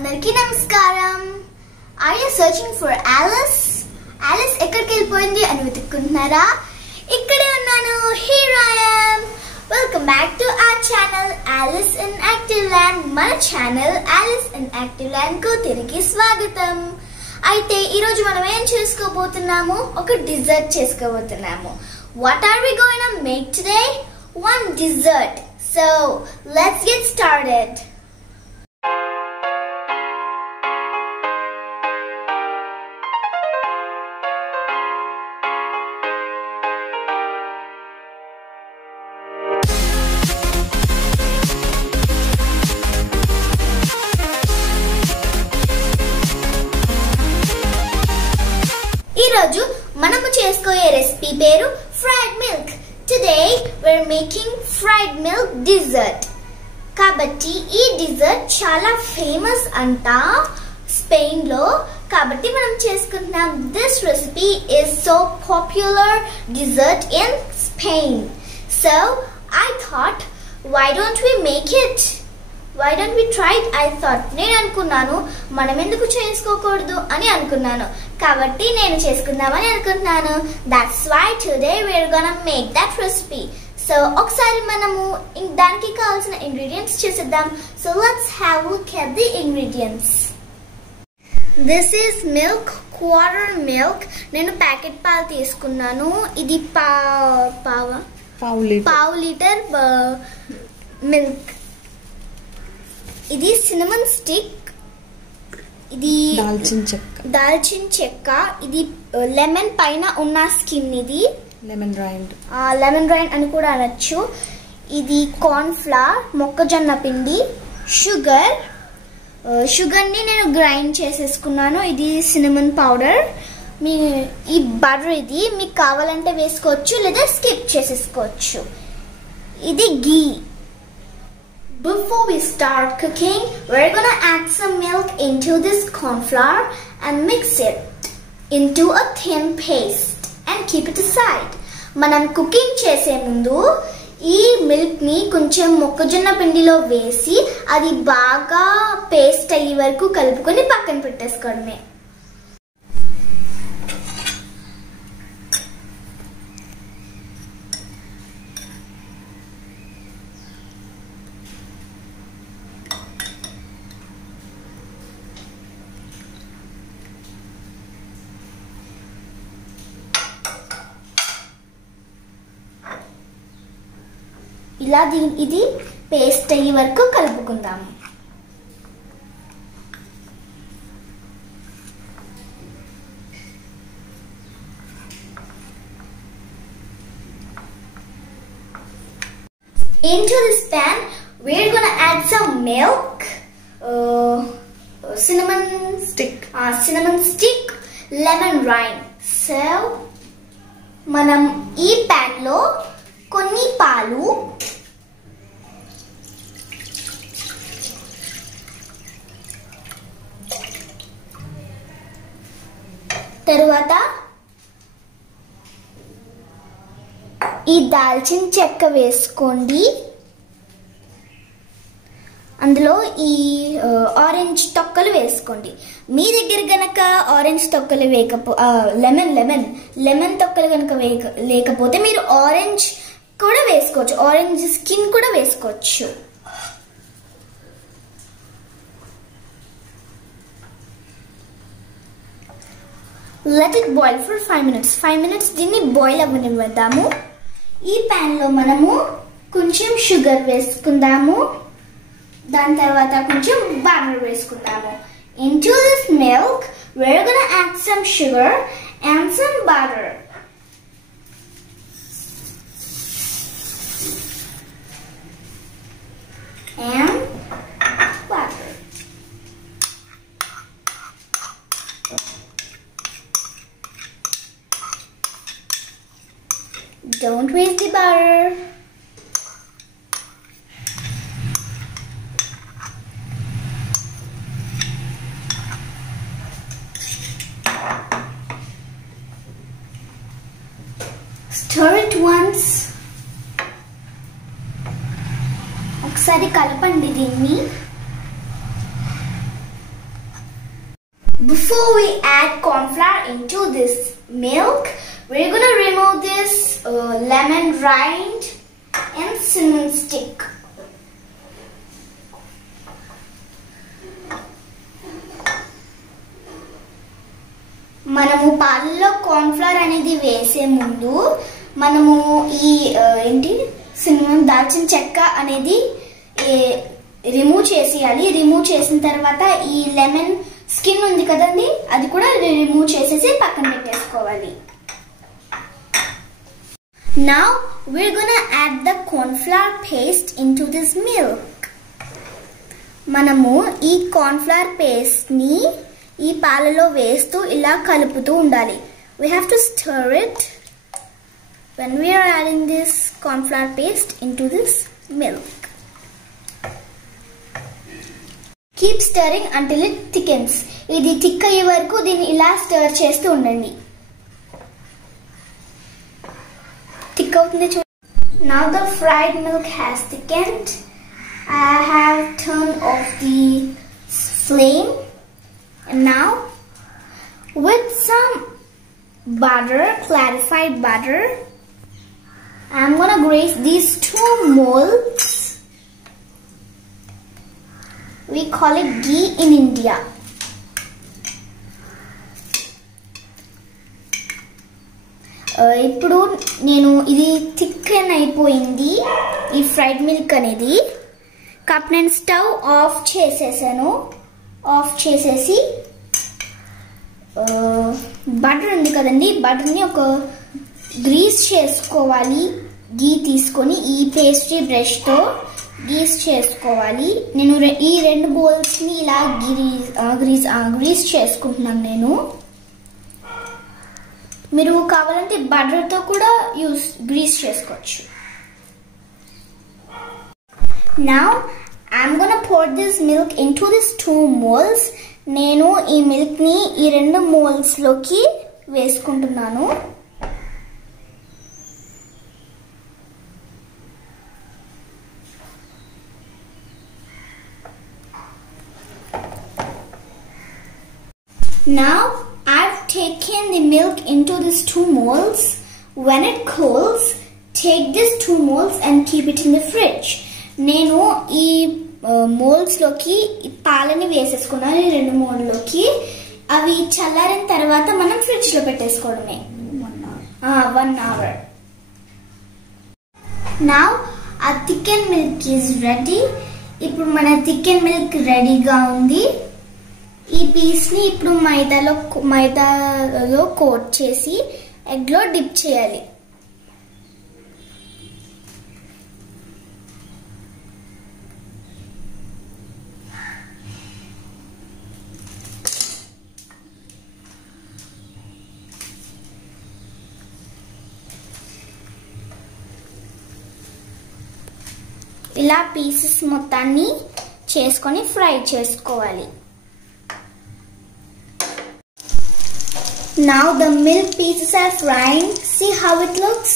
అందరికీ నమస్కారం. Are you searching for Alice? Alice ఎక్కడికి వెళ్ళిపోయింది అని వెతుక్కుంటున్నారా? ఇక్కడే ఉన్నాను. Here I am. Welcome back to our channel Alice in Active Land. మన channel Alice in Active Land కు తిరిగి స్వాగతం. అయితే ఈ రోజు మనం ఏం చేసుకోబోతున్నాము? ఒక desert చేసుకోబోతున్నాము. What are we going to make today? One dessert. So, let's get started. ఈరోజు మనము చేసుకోయే రెసిపీ పేరు fried milk. Today we're making fried milk dessert. కాబట్టి ఈ డిజర్ట్ చాలా ఫేమస్ అంట స్పెయిన్ లో. కాబట్టి మనం చేసుకుంటున్నాం. This recipe is so popular dessert in Spain. So I thought, why don't we make it? Why don't we try it? I thought. నేను అనుకున్నాను మనం ఎందుకు చేసుకోకూడదు అని అనుకున్నాను. కాబట్టి నేను చేసుకుందామని అనుకుంటున్నాను. That's why today we're gonna make that recipe. So ఒకసారి మనము దానికి కావాల్సిన ఇంగ్రీడియంట్స్ చూసేద్దాం. So let's have a look at the ingredients. This is milk, quarter milk. నేను ప్యాకెట్ పాలు తీసుకున్నాను. ఇది పావు లీటర్ మిల్క్. ఇది సినమన్ స్టిక్, ఇది దాల్చిన చెక్క, ఇది లెమన్ పైన ఉన్న స్కిన్, ఇది లెమన్ రైండ్ అని కూడా అనొచ్చు. ఇది కార్న్ ఫ్లవర్, మొక్కజొన్న పిండి, షుగర్ ని నేను గ్రైండ్ చేసేసుకున్నాను. ఇది సినమన్ పౌడర్. ఈ బటర్, ఇది మీకు కావాలంటే వేసుకోవచ్చు లేదా స్కిప్ చేసేసుకోవచ్చు. ఇది ఘీ. Before we start cooking, we're gonna add some milk into this corn flour and mix it into a thin paste and keep it aside. మనం కుకింగ్ చేసే ముందు ఈ మిల్క్ ని కొంచెం మొక్కజొన్న పిండిలో వేసి అది బాగా పేస్ట్ అయ్యే వరకు కలుపుకొని పక్కన పెట్టేసుకోవడమే. ఇలా ఇది పేస్ట్ అయ్యే వరకు కలుపుకుందాము. Into this pan we're gonna add some milk, cinnamon stick, lemon rind. So మనం ఈ pan లో కొన్ని పాలు, తరువాత ఈ దాల్చిన చెక్క వేసుకోండి. అందులో ఈ ఆరెంజ్ తొక్కలు వేసుకోండి. మీ దగ్గర గనక ఆరెంజ్ తొక్కలు లెమన్ తొక్కలు గనక లేకపోతే మీరు ఆరెంజ్ కూడా వేసుకోవచ్చు. ఆరెంజ్ స్కిన్ కూడా వేసుకోవచ్చు. Let it boil for 5 minutes. 5 minutes దీన్ని బాయిల్ అవ్వనివ్వదాము. ఈ ప్యాన్ లో మనము కొంచెం షుగర్ వేసుకుందాము. దాని తర్వాత కొంచెం బటర్ వేసుకుందాము. Into this milk we're gonna add some sugar and some butter. And butter. Don't waste the butter. Stir it once. ఒకసారి కలపండి దీన్ని. Before we add corn flour into this milk, we're gonna remove this lemon rind and cinnamon stick. మనము పాలలో corn flour అనేది వేసే ముందు మనము ఈ సిన్నమన్ దాల్చిన చెక్క అనేది రిమూవ్ చేసేయాలి. రిమూవ్ చేసిన తర్వాత ఈ లెమన్ స్కిన్ ఉంది కదండి, అది కూడా రిమూవ్ చేసేసి పక్కన పెట్టేసుకోవాలి. Now we're gonna add the corn flour paste into this milk. మనము ఈ కార్న్ ఫ్లవర్ పేస్ట్ ని ఈ పాలలో వేస్తూ ఇలా కలుపుతూ ఉండాలి. We have to stir it when we are adding this corn flour paste into this milk. Keep stirring until it thickens. ఇది థిక్ అయ్యే వరకు దీన్ని ఇలా స్టర్ చేస్తూ ఉండండి. థిక్ అవుతుంది చూడండి. Now the fried milk has thickened. I have turned off the flame. And now with some butter, clarified butter, I'm gonna grease these 2 molds. We call it ghee in India. ఇప్పుడు నేను ఇది thick అయిపోయింది ఈ fried milk అనేది. Cup నేను stove off చేసేసాను. Of చేసేసి butter ఉంది కదండి, బటర్ని ఒక గ్రీస్ చేసుకోవాలి. గీ తీసుకొని ఈ పేస్ట్రీ బ్రష్తో గ్రీస్ చేసుకోవాలి. నేను ఈ 2 బౌల్స్ని ఇలా గ్రీస్ చేసుకుంటున్నాను నేను. మీరు కావాలంటే బటర్తో కూడా గ్రీస్ చేసుకోవచ్చు. Now I'm gonna pour this milk into these 2 molds. నేను ఈ మిల్క్ ని ఈ 2 molds లోకి వేసుకుంటున్నాను. Now I've taken the milk into these 2 molds. When it cools, take these 2 molds and keep it in the fridge. నేను ఈ moulds లోకి పాలని వేసేసుకున్నాను. ఈ 2 మోల్డ్ లోకి అవి చల్లారిన తర్వాత మనం ఫ్రిడ్జ్ లో పెట్టేసుకోవడమే. 1 hour. Now our thickened milk is ready. ఇప్పుడు మన థికెన్ మిల్క్ రెడీగా ఉంది. ఈ పీస్ ని ఇప్పుడు మైదాలో కోట్ చేసి ఎగ్ లో డిప్ చేయాలి. ఇలా పీసెస్ మొత్తాన్ని చేసుకొని ఫ్రై చేసుకోవాలి. Now the milk pieces are frying. See how it looks.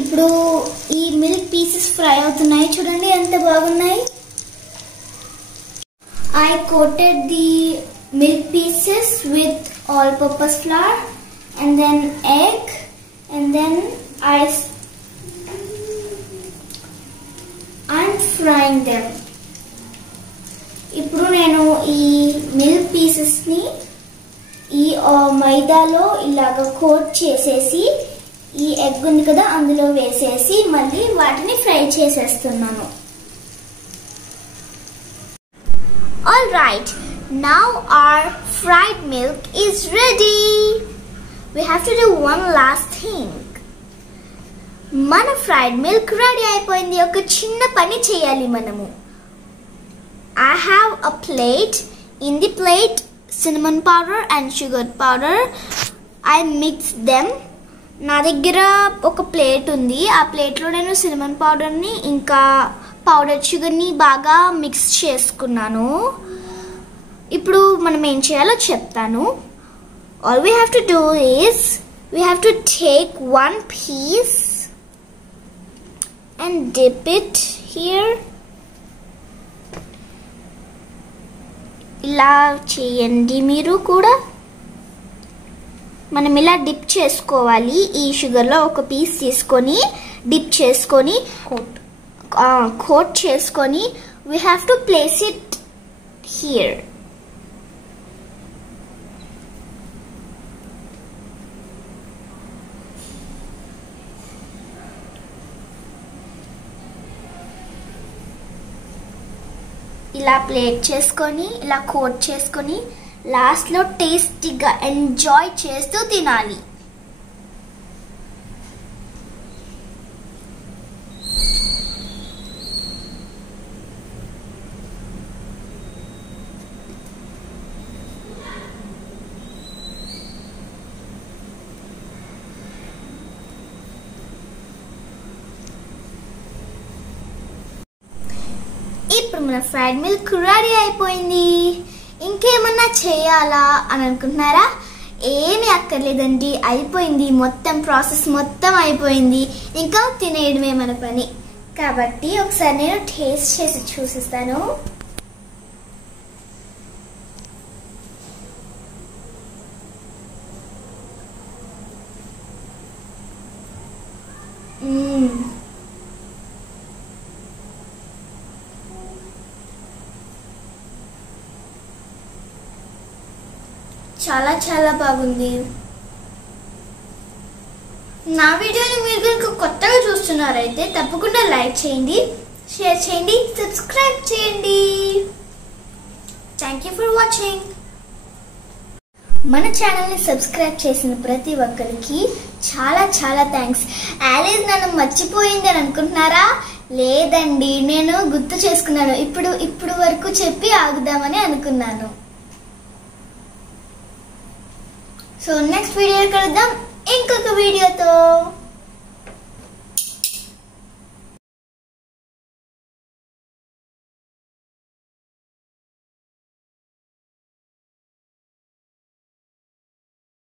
ఇప్పుడు ఈ మిల్క్ పీసెస్ ఫ్రై అవుతున్నాయి, చూడండి ఎంత బాగున్నాయి. I coated the milk pieces with all-purpose flour and then egg, and then I'm frying them. ఇప్పుడు నేను ఈ మిల్క్ పీసెస్ ని ఈ మైదాలో ఇలాగ కోట్ చేసేసి ఈ ఎగ్ ఉంది కదా అందులో వేసేసి మళ్ళీ వాటిని ఫ్రై చేసేస్తున్నాను. All right, now our fried milk is ready. We have to do one last thing. మన ఫ్రైడ్ మిల్క్ రెడీ అయిపోయింది. ఒక చిన్న పని చేయాలి మనము. I have a plate. In the plate, cinnamon powder and sugar powder. I mixed them. నా దగ్గర ఒక ప్లేట్ ఉంది. ఆ ప్లేట్లో నేను సిన్నమన్ పౌడర్ని ఇంకా పౌడర్ షుగర్ని బాగా మిక్స్ చేసుకున్నాను. ఇప్పుడు మనం ఏం చేయాలో చెప్తాను. All we have to do is we have to take one piece and dip it here. ఇలా చేయండి మీరు కూడా. మనం ఇలా డిప్ చేసుకోవాలి. ఈ షుగర్లో ఒక పీస్ తీసుకొని డిప్ చేసుకొని కోట్ చేసుకొని we have to place it here. ఇలా ప్లేట్ చేసుకొని ఇలా కోట్ చేసుకొని లాస్ట్లో టేస్టీగా ఎంజాయ్ చేస్తూ తినాలి. ఇప్పుడు మన ఫ్రైడ్ మిల్క్ రెడీ అయిపోయింది. ఇంకేమన్నా చేయాలా అని అనుకుంటున్నారా? ఏమీ అక్కర్లేదండి, అయిపోయింది. మొత్తం ప్రాసెస్ మొత్తం అయిపోయింది. ఇంకా తినేయడమే మన పని. కాబట్టి ఒకసారి నేను టేస్ట్ చేసి చూసిస్తాను. చాలా చాలా బాగుంది. నా వీడియోని మీరు కనుక కొత్తగా చూస్తున్నారైతే తప్పకుండా లైక్ చేయండి, షేర్ చేయండి, సబ్స్క్రైబ్ చేయండి. Thank you for watching. మన ఛానల్ని సబ్స్క్రైబ్ చేసిన ప్రతి ఒక్కరికి చాలా చాలా థ్యాంక్స్. యాలీస్ నన్ను మర్చిపోయింది అని అనుకుంటున్నారా? లేదండి, నేను గుర్తు చేసుకున్నాను. ఇప్పుడు వరకు చెప్పి ఆగుదామని అనుకున్నాను. సో నెక్స్ట్ వీడియో కలుద్దాం ఇంకొక వీడియోతో.